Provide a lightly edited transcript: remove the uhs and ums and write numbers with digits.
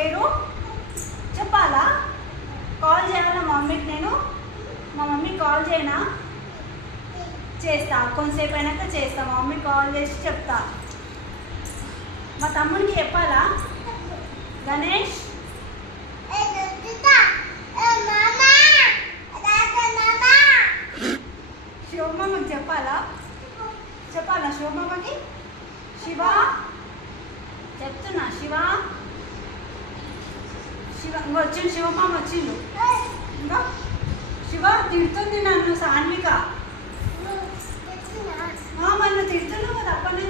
పేరు చెప్పాలా? కాల్ చేయాలా మా మమ్మీకి? నేను మా మమ్మీ కాల్ చేయనా? చేస్తా, కొంతసేపు అయినాక చేస్తా. మా మమ్మీ కాల్ చేసి చెప్తా. మా తమ్మునికి చెప్పాలా? గణేష్ శివమ్మకి చెప్పాలా? చెప్పాలా శివమ్మకి? శివ చెప్తున్నా. శివ శివ వచ్చిండు. శివమ్మ వచ్చిండు. ఇంకా శివ తిడుతుంది నన్ను సాన్విక. నన్ను తిడుతున్నావు కదా అప్పటి నుంచి.